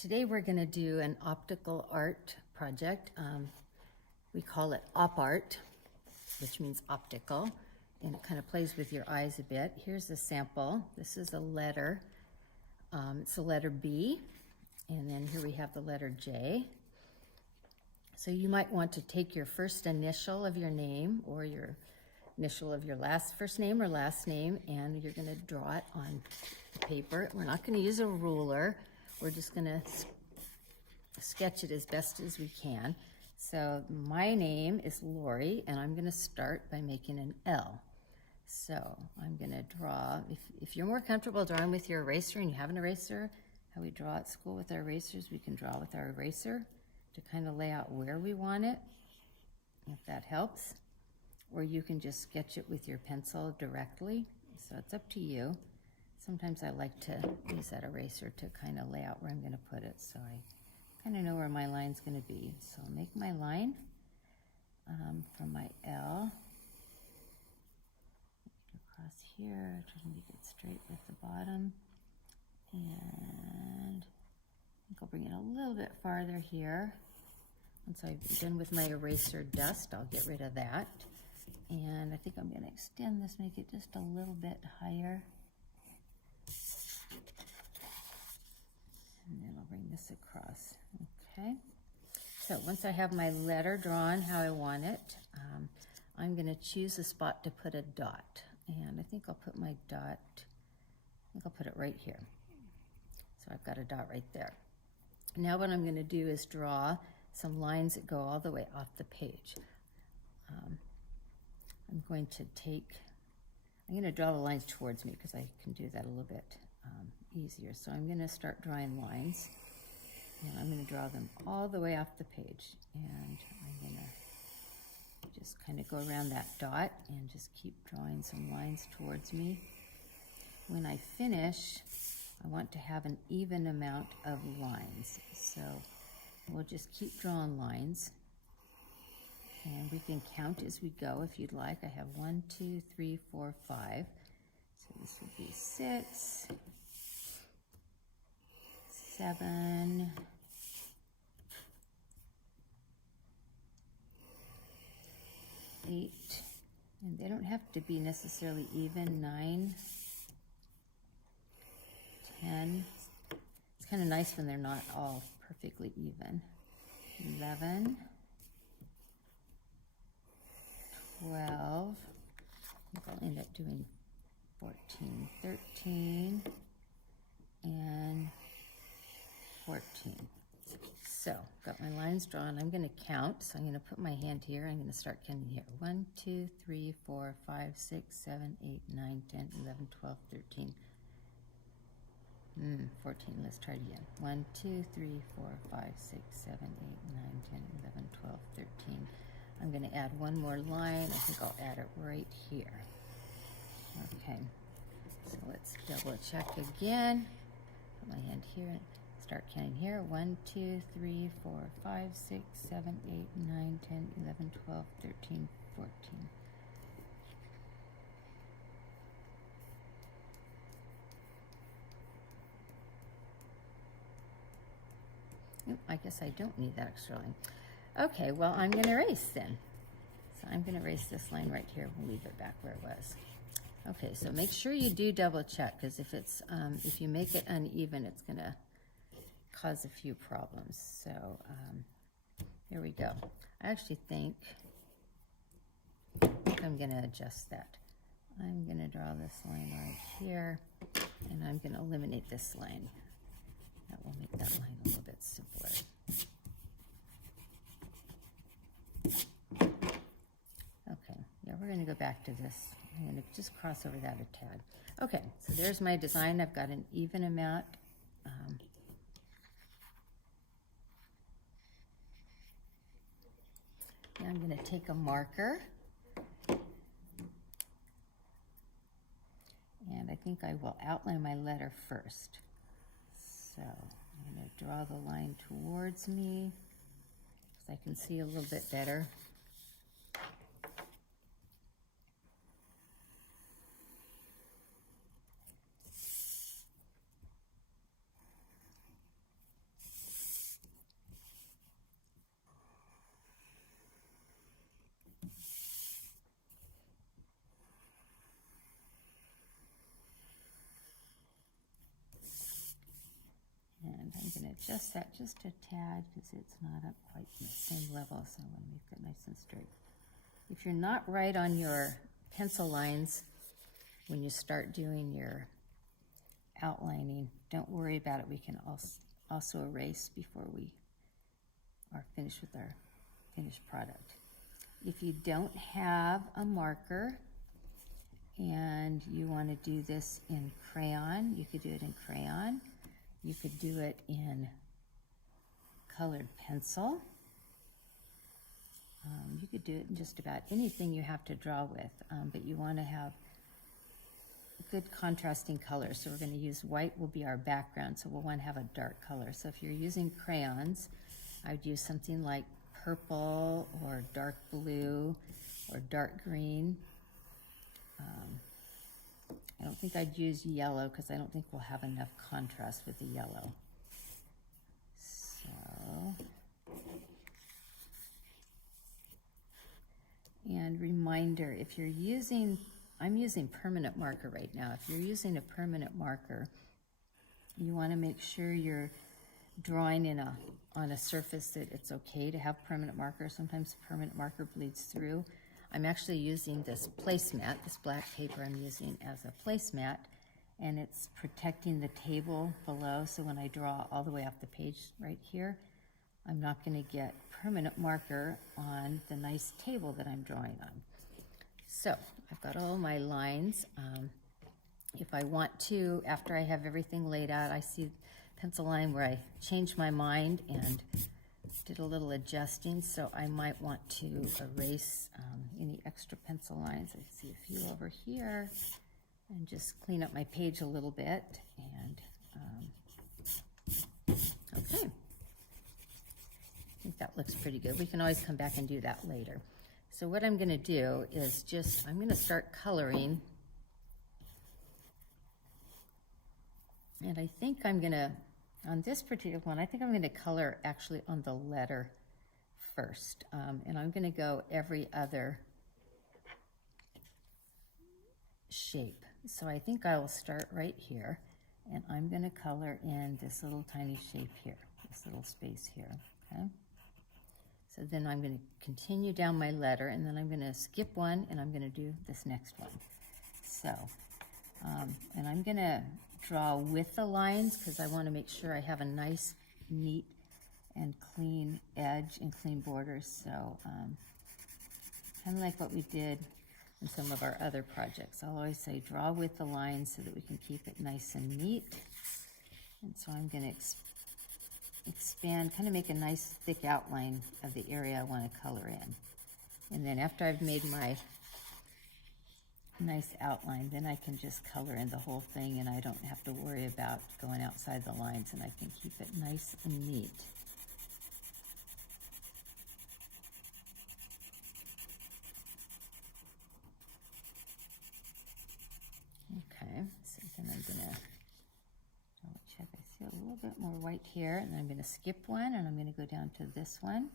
Today we're going to do an optical art project. We call it op art, which means optical, and it kind of plays with your eyes a bit. Here's a sample. This is a letter. It's a letter B, and then here we have the letter J. So you might want to take your first initial of your name or your initial of your first name or last name, and you're going to draw it on paper. We're not going to use a ruler. We're just going to sketch it as best as we can. So my name is Lori, and I'm going to start by making an L. So I'm going to draw, if you're more comfortable drawing with your eraser and you have an eraser, how we draw at school with our erasers, we can draw with our eraser to kind of lay out where we want it, if that helps. Or you can just sketch it with your pencil directly, so it's up to you. Sometimes I like to use that eraser to kind of lay out where I'm going to put it, so I kind of know where my line's going to be. So I'll make my line from my L. Across here, try to make it straight with the bottom. And I think I'll bring it a little bit farther here. Once I've done with my eraser dust, I'll get rid of that. And I think I'm going to extend this, make it just a little bit higher. And then I'll bring this across. Okay. So once I have my letter drawn how I want it, I'm going to choose a spot to put a dot. And I think I'll put my dot, I think I'll put it right here. So I've got a dot right there. Now what I'm going to do is draw some lines that go all the way off the page. I'm going to draw the lines towards me because I can do that a little bit easier. So I'm going to start drawing lines, and I'm going to draw them all the way off the page. And I'm going to just kind of go around that dot and just keep drawing some lines towards me. When I finish, I want to have an even amount of lines. So we'll just keep drawing lines. And we can count as we go if you'd like. I have 1, 2, 3, 4, 5. So this would be 6, 7, 8, and they don't have to be necessarily even, 9, 10. It's kind of nice when they're not all perfectly even. 11, 12, I think I'll end up doing 14, 13, and 14. So, got my lines drawn. I'm going to count. So I'm going to put my hand here. I'm going to start counting here. 1, 2, 3, 4, 5, 6, 7, 8, 9, 10, 11, 12, 13. 14. Let's try it again. 1, 2, 3, 4, 5, 6, 7, 8, 9, 10, 11, 12, 13. I'm going to add one more line. I think I'll add it right here. Okay. So let's double check again. Put my hand here. Start counting here. 1, 2, 3, 4, 5, 6, 7, 8, 9, 10, 11, 12, 13, 14. I guess I don't need that extra line. Okay, well, I'm going to erase then. So I'm going to erase this line right here. We'll leave it back where it was. Okay, so make sure you do double check, because if you make it uneven, it's going to cause a few problems. So here we go. I actually think I'm going to adjust that. I'm going to draw this line right here, and I'm going to eliminate this line. That will make that line a little bit simpler. Okay, yeah, we're going to go back to this. I'm going to just cross over that a tad. Okay, so there's my design. I've got an even amount. Now I'm going to take a marker, and I think I will outline my letter first. So I'm going to draw the line towards me so I can see a little bit better. And I'm going to adjust that just a tad because it's not up quite the same level, so I want to make that nice and straight. If you're not right on your pencil lines when you start doing your outlining, don't worry about it. We can also erase before we are finished with our finished product. If you don't have a marker and you want to do this in crayon, you could do it in crayon. You could do it in colored pencil. You could do it in just about anything you have to draw with, but you want to have good contrasting colors. So we're going to use white will be our background, so we'll want to have a dark color. So if you're using crayons, I'd use something like purple or dark blue or dark green. I don't think I'd use yellow because I don't think we'll have enough contrast with the yellow. So, and reminder, if you're using, I'm using permanent marker right now. If you're using a permanent marker, you want to make sure you're drawing on a surface that it's okay to have permanent marker. Sometimes permanent marker bleeds through. I'm actually using this placemat, this black paper I'm using as a placemat, and it's protecting the table below, so when I draw all the way off the page right here, I'm not going to get permanent marker on the nice table that I'm drawing on. So I've got all my lines. If I want to, after I have everything laid out, I see pencil line where I changed my mind and did a little adjusting, so I might want to erase any extra pencil lines. I see a few over here, and just clean up my page a little bit. And okay, I think that looks pretty good. We can always come back and do that later. So what I'm going to do is I'm going to start coloring, and I think I'm going to, on this particular one, I think I'm going to color actually on the letter first. And I'm going to go every other shape. So I think I will start right here, and I'm going to color in this little tiny shape here, this little space here, okay? So then I'm going to continue down my letter, and then I'm going to skip one, and I'm going to do this next one. So, and I'm going to draw with the lines because I want to make sure I have a nice, neat, and clean edge and clean borders. So kind of like what we did in some of our other projects. I'll always say draw with the lines so that we can keep it nice and neat. And so I'm going to expand, kind of make a nice thick outline of the area I want to color in. And then after I've made my nice outline, then I can just color in the whole thing, and I don't have to worry about going outside the lines, and I can keep it nice and neat. Okay, so then I'm going to double check. I see a little bit more white here, and I'm going to skip one, and I'm going to go down to this one.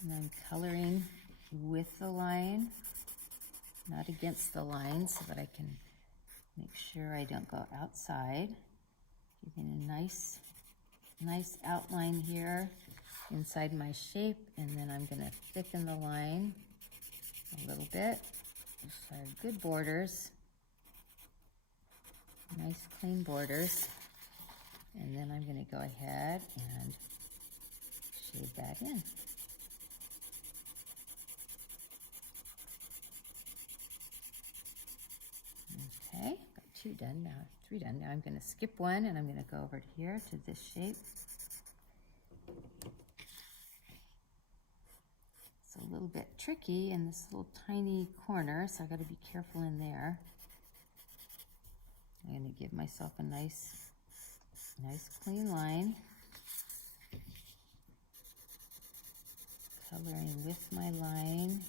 And I'm coloring with the line, not against the line, so that I can make sure I don't go outside. Giving a nice outline here inside my shape, and then I'm going to thicken the line a little bit. So good borders, nice clean borders, and then I'm going to go ahead and shade that in. Okay, got 2 done now, 3 done. Now I'm going to skip one, and I'm going to go over here to this shape. It's a little bit tricky in this little tiny corner, so I got to be careful in there. I'm going to give myself a nice clean line. Coloring with my line.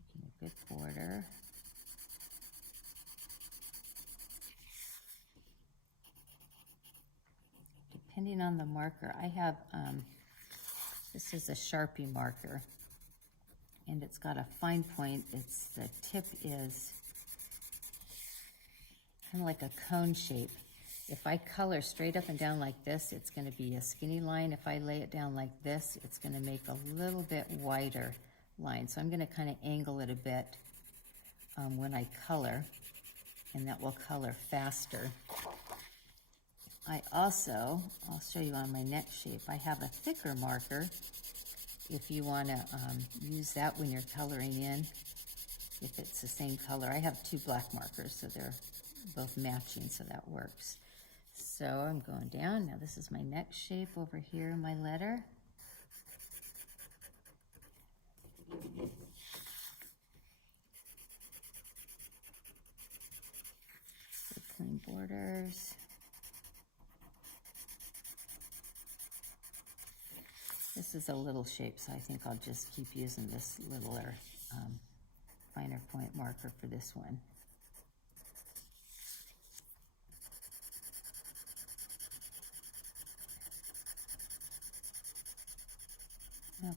Making a good border. Depending on the marker, I have, this is a Sharpie marker, and and it's got a fine point. The tip is kind of like a cone shape. If I color straight up and down like this, it's going to be a skinny line. If I lay it down like this, it's going to make a little bit wider line. So I'm going to kind of angle it a bit when I color, and that will color faster. I'll show you on my next shape, I have a thicker marker if you want to use that when you're coloring in, if it's the same color. I have 2 black markers, so they're both matching, so that works. So I'm going down. Now this is my next shape over here, my letter. Clean borders. This is a little shape, so I think I'll just keep using this littler, finer point marker for this one.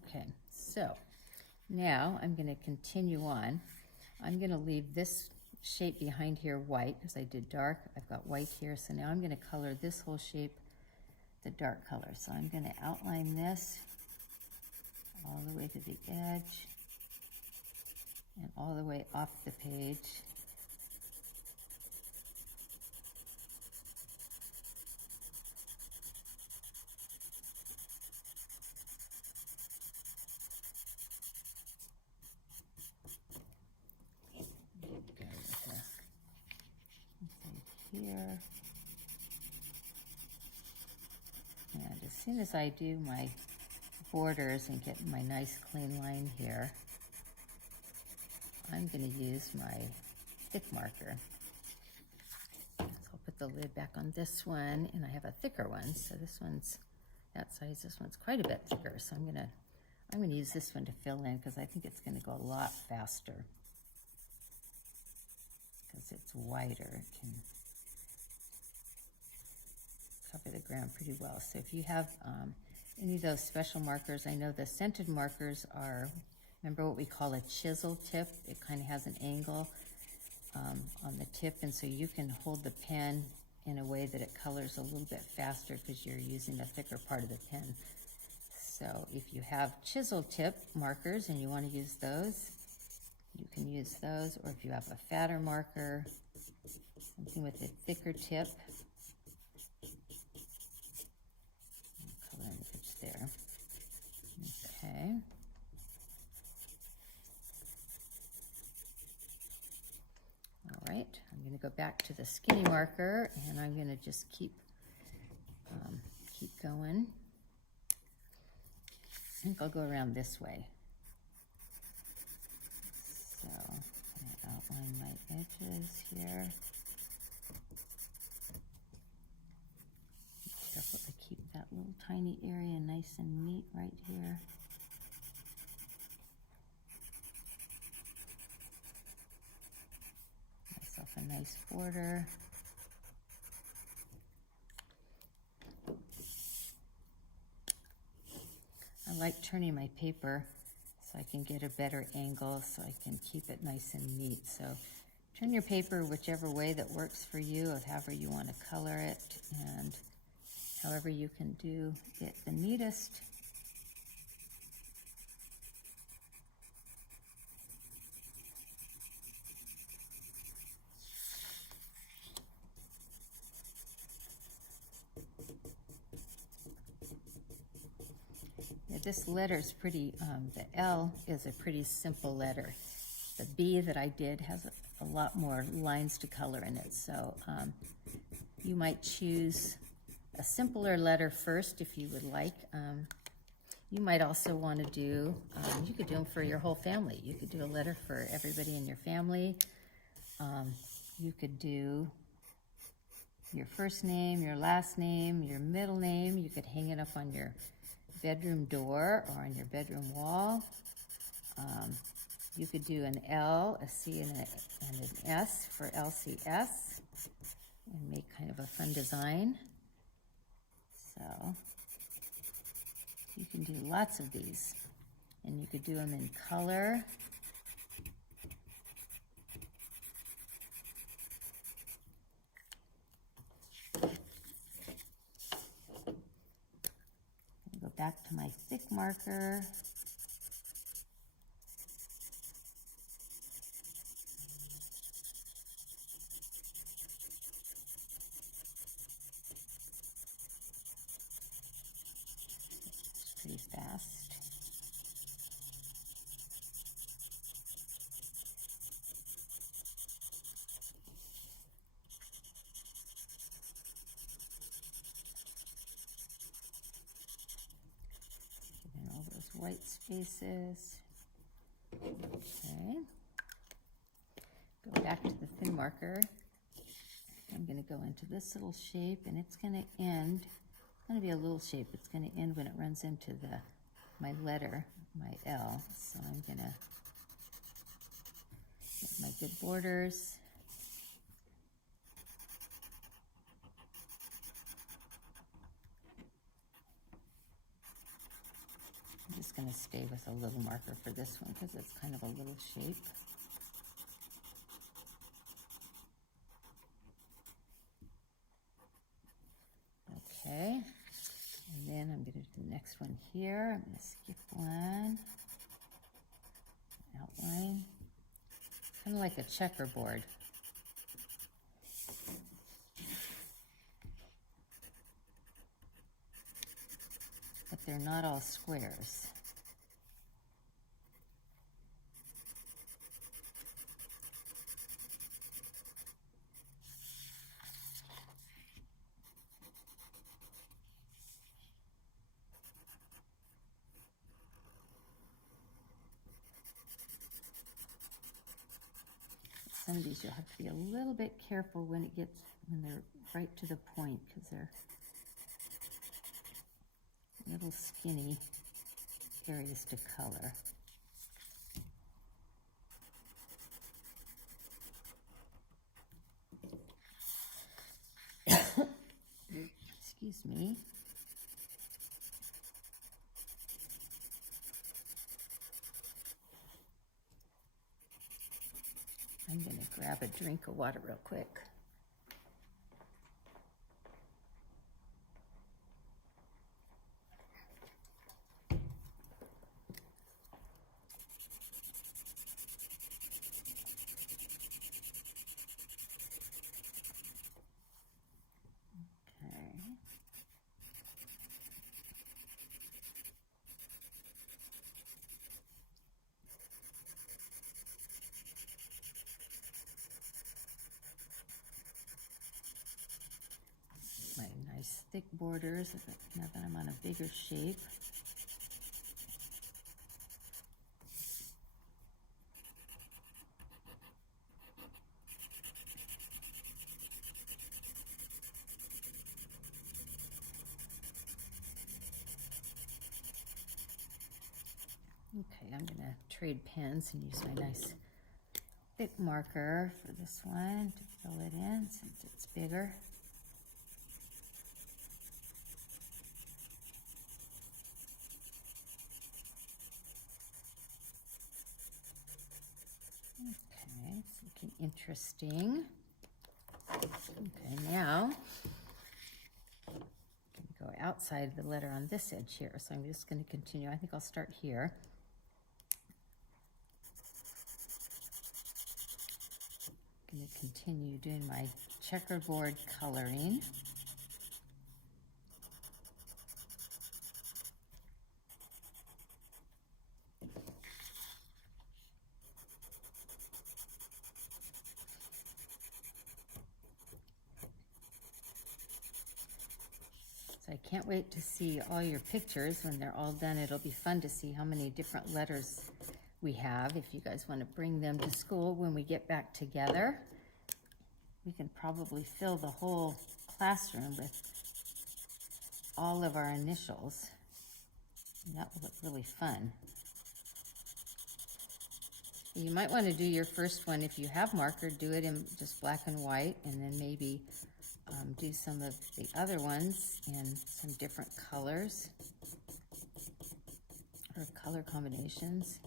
Okay, so now I'm going to continue on. I'm going to leave this shape behind here white, because I did dark. I've got white here, so now I'm going to color this whole shape the dark color. So I'm going to outline this all the way to the edge and all the way off the page. Here. And as soon as I do my borders and get my nice clean line here, I'm going to use my thick marker. So I'll put the lid back on this one, and I have a thicker one, so this one's that size. This one's quite a bit thicker, so I'm going to use this one to fill in, because I think it's going to go a lot faster because it's wider. It can cover the ground pretty well. So if you have any of those special markers, I know the scented markers are, remember what we call a chisel tip? It kind of has an angle on the tip, and so you can hold the pen in a way that it colors a little bit faster because you're using a thicker part of the pen. So if you have chisel tip markers and you want to use those, you can use those, or if you have a fatter marker, something with a thicker tip, color image there. Okay. All right, I'm going to go back to the skinny marker, and I'm going to just keep going. I think I'll go around this way. So I'm going to outline my edges here. Be careful to keep that little tiny area nice and neat right here. Myself a nice border. I like turning my paper so I can get a better angle, so I can keep it nice and neat. So turn your paper whichever way that works for you, of however you want to color it, and however you can do it the neatest. This letter is pretty, the L is a pretty simple letter. The B that I did has a lot more lines to color in it. So you might choose a simpler letter first if you would like. You might also want to do, you could do them for your whole family. You could do a letter for everybody in your family. You could do your first name, your last name, your middle name. You could hang it up on your bedroom door or on your bedroom wall. You could do an L, a C, and an S for LCS, and make kind of a fun design. So you can do lots of these. And you could do them in color. Go back to my thick marker. It's pretty fast. All those white spaces. Okay. Go back to the thin marker. I'm going to go into this little shape, and it's going to end. It's going to be a little shape. It's going to end when it runs into my letter, my L. So I'm going to get my good borders. I'm just going to stay with a little marker for this one because it's kind of a little shape. Okay, and then I'm going to do the next one here. I'm going to skip one. Outline. Kind of like a checkerboard. But they're not all squares. Some of these you'll have to be a little bit careful when they're right to the point because they're little skinny areas to color. Excuse me. I'm going to grab a drink of water real quick. Nice thick borders, now that I'm on a bigger shape. Okay, I'm going to trade pens and use my nice thick marker for this one to fill it in since it's bigger. Okay, it's looking interesting. Okay, now I'm going to go outside the letter on this edge here. So I'm just going to continue. I think I'll start here. I'm going to continue doing my checkerboard coloring. I can't wait to see all your pictures when they're all done. It'll be fun to see how many different letters we have. If you guys want to bring them to school when we get back together, we can probably fill the whole classroom with all of our initials. And that will look really fun. You might want to do your first one, if you have marker, do it in just black and white, and then maybe do some of the other ones in some different colors. or color combinations.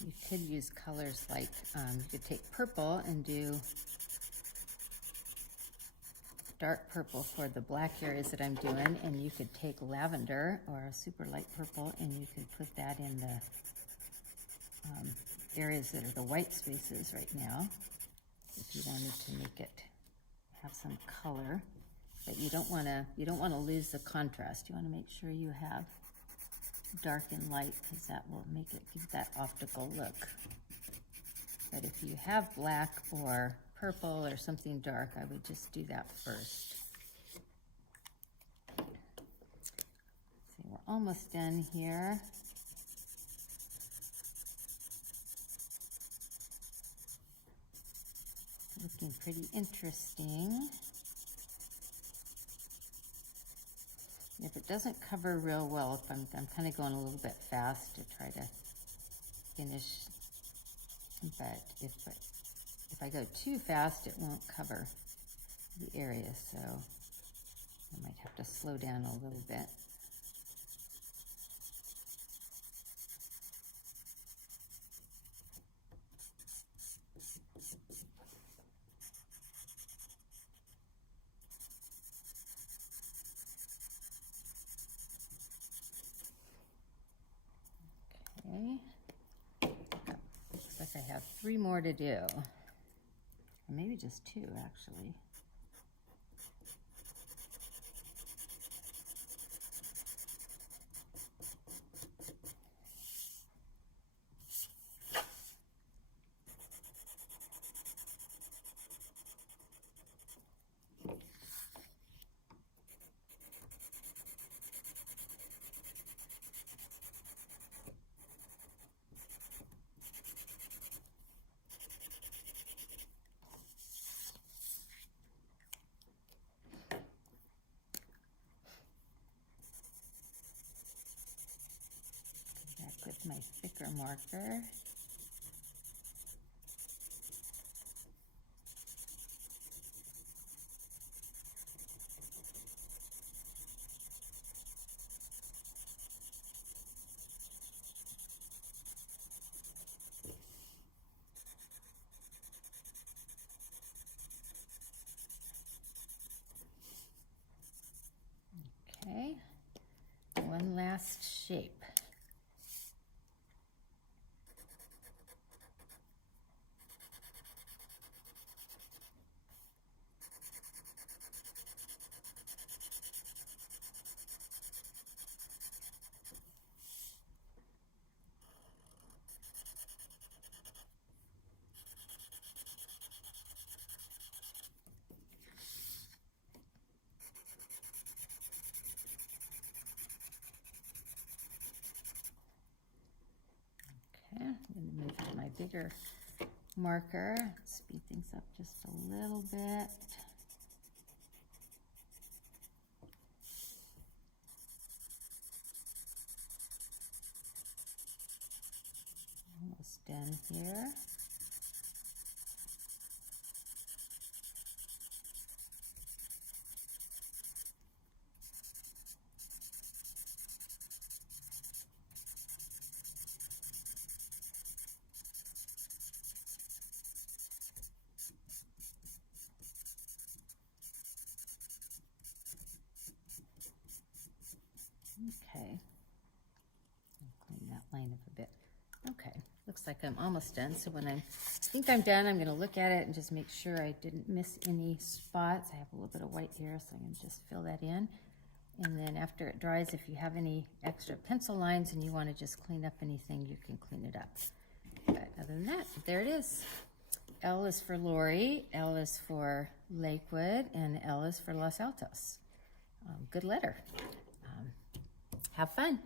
You could use colors like, you could take purple and do dark purple for the black areas that I'm doing, and you could take lavender or a super light purple and you could put that in the areas that are the white spaces right now, if you wanted to make it have some color. But you don't want to lose the contrast. You want to make sure you have dark and light, because that will make it give that optical look. But if you have black or purple or something dark, I would just do that first. See, we're almost done here. Looking pretty interesting. If it doesn't cover real well, if I'm kind of going a little bit fast to try to finish, but if I go too fast, it won't cover the area, so I might have to slow down a little bit. Okay, looks like I have 3 more to do, or maybe just 2 actually. With my thicker marker. Okay, one last shape. Okay, I'm going to move to my bigger marker, speed things up just a little bit. Almost done here. Okay, I'll clean that line up a bit. Okay, looks like I'm almost done. So when I think I'm done, I'm going to look at it and just make sure I didn't miss any spots. I have a little bit of white here, so I'm going to just fill that in. And then after it dries, if you have any extra pencil lines and you want to just clean up anything, you can clean it up. But other than that, there it is. L is for Lori, L is for Lakewood, and L is for Los Altos. Good letter. Have fun.